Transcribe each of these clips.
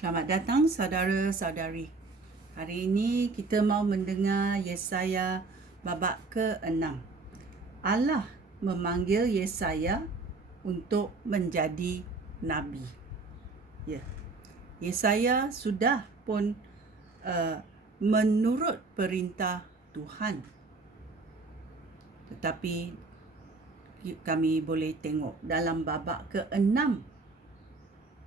Selamat datang saudara-saudari. Hari ini kita mau mendengar Yesaya babak ke-6. Allah memanggil Yesaya untuk menjadi nabi. Ya. Yesaya sudah pun menurut perintah Tuhan. Tetapi kami boleh tengok dalam babak ke-6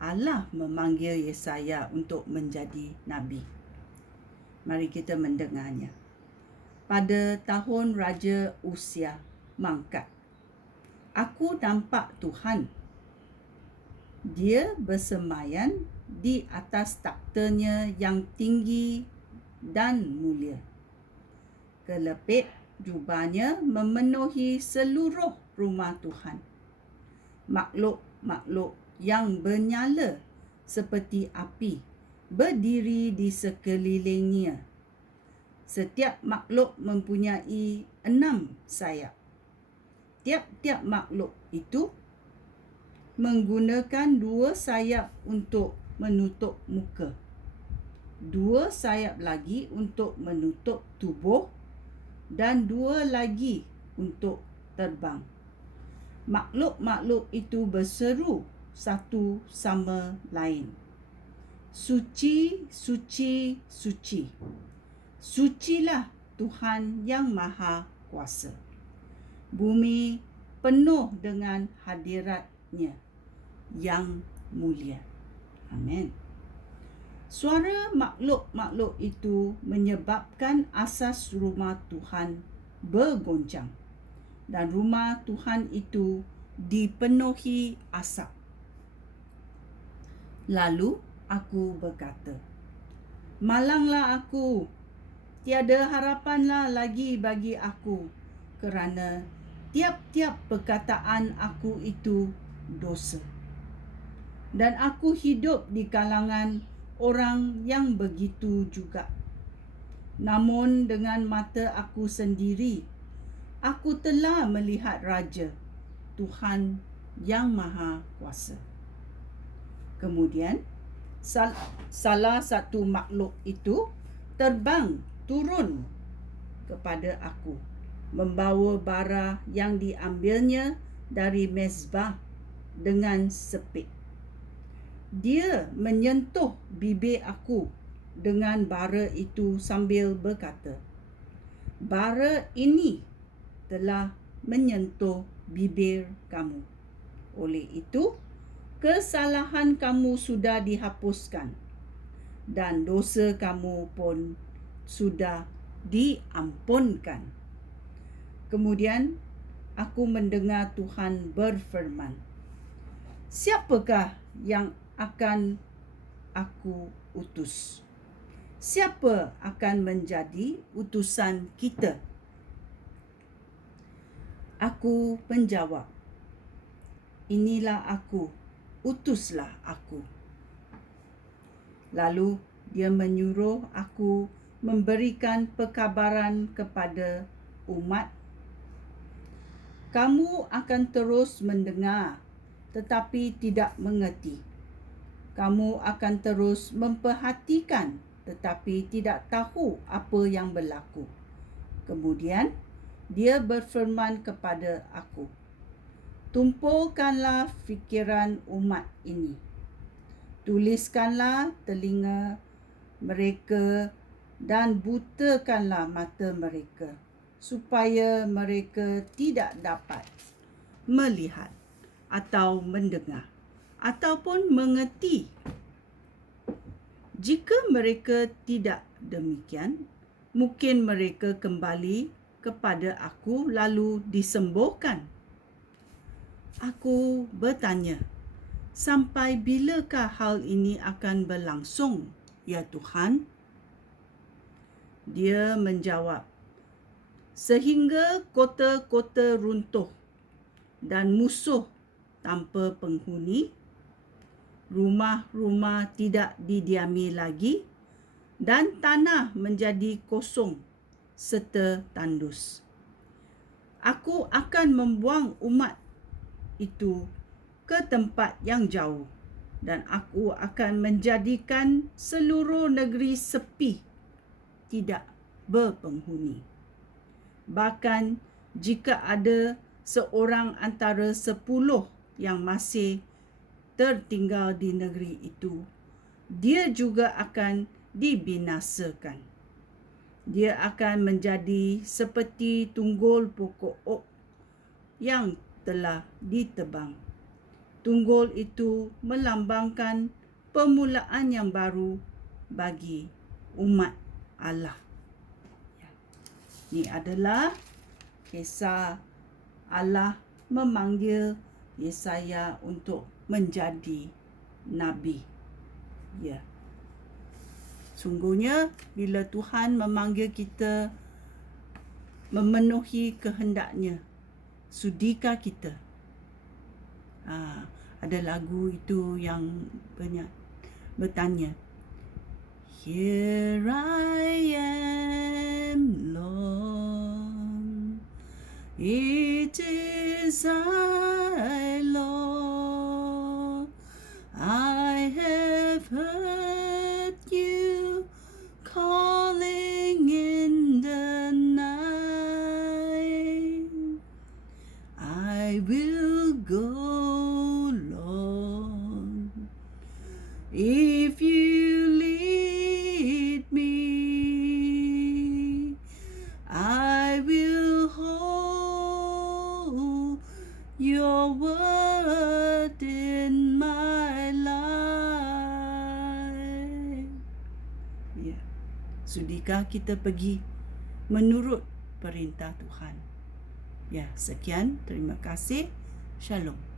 Allah memanggil Yesaya untuk menjadi nabi. Mari kita mendengarnya. Pada tahun Raja Usia mangkat, aku nampak Tuhan. Dia bersemayan di atas taktanya yang tinggi dan mulia. Kelepek jubahnya memenuhi seluruh rumah Tuhan. Makhluk-makhluk yang bernyala seperti api berdiri di sekelilingnya. Setiap makhluk mempunyai 6 sayap. Tiap-tiap makhluk itu menggunakan 2 sayap untuk menutup muka, 2 sayap lagi untuk menutup tubuh, dan 2 lagi untuk terbang. Makhluk-makhluk itu berseru satu sama lain. Suci, suci, suci. Sucilah Tuhan yang Maha Kuasa. Bumi penuh dengan hadirat-Nya yang mulia. Amin. Suara makhluk-makhluk itu menyebabkan asas rumah Tuhan bergoncang, dan rumah Tuhan itu dipenuhi asap. Lalu aku berkata, malanglah aku, tiada harapanlah lagi bagi aku, kerana tiap-tiap perkataan aku itu dosa. Dan aku hidup di kalangan orang yang begitu juga. Namun dengan mata aku sendiri, aku telah melihat Raja, Tuhan yang Maha Kuasa. Kemudian, salah satu makhluk itu terbang turun kepada aku, membawa bara yang diambilnya dari mezbah dengan sepit. Dia menyentuh bibir aku dengan bara itu sambil berkata, bara ini telah menyentuh bibir kamu. Oleh itu, kesalahan kamu sudah dihapuskan, dan dosa kamu pun sudah diampunkan. Kemudian aku mendengar Tuhan berfirman, siapakah yang akan aku utus? Siapa akan menjadi utusan kita? Aku menjawab, inilah aku, utuslah aku. Lalu dia menyuruh aku memberikan perkabaran kepada umat. Kamu akan terus mendengar, tetapi tidak mengerti. Kamu akan terus memperhatikan, tetapi tidak tahu apa yang berlaku. Kemudian dia berfirman kepada aku, tumpukanlah fikiran umat ini. Tuliskanlah telinga mereka dan butakanlah mata mereka, supaya mereka tidak dapat melihat atau mendengar ataupun mengerti. Jika mereka tidak demikian, mungkin mereka kembali kepada aku lalu disembuhkan. Aku bertanya, sampai bilakah hal ini akan berlangsung, ya Tuhan? Dia menjawab, sehingga kota-kota runtuh dan musuh tanpa penghuni, rumah-rumah tidak didiami lagi, dan tanah menjadi kosong serta tandus. Aku akan membuang umat itu ke tempat yang jauh, dan aku akan menjadikan seluruh negeri sepi, tidak berpenghuni. Bahkan jika ada seorang antara 10 yang masih tertinggal di negeri itu, dia juga akan dibinasakan. Dia akan menjadi seperti tunggul pokok ok yang telah ditebang. Tunggul itu melambangkan permulaan yang baru bagi umat Allah. Ini adalah kisah Allah memanggil Yesaya untuk menjadi nabi. Ya. Sungguhnya bila Tuhan memanggil kita memenuhi kehendaknya, sudikah kita? Ada lagu itu yang banyak bertanya, Here I am, Lord, it is I, Lord, I have heard you calling in the night, I will go, Lord, if you lead me, I will hold your word in my life. Ya, sudikah kita pergi menurut perintah Tuhan? Ya, sekian. Terima kasih. Shalom.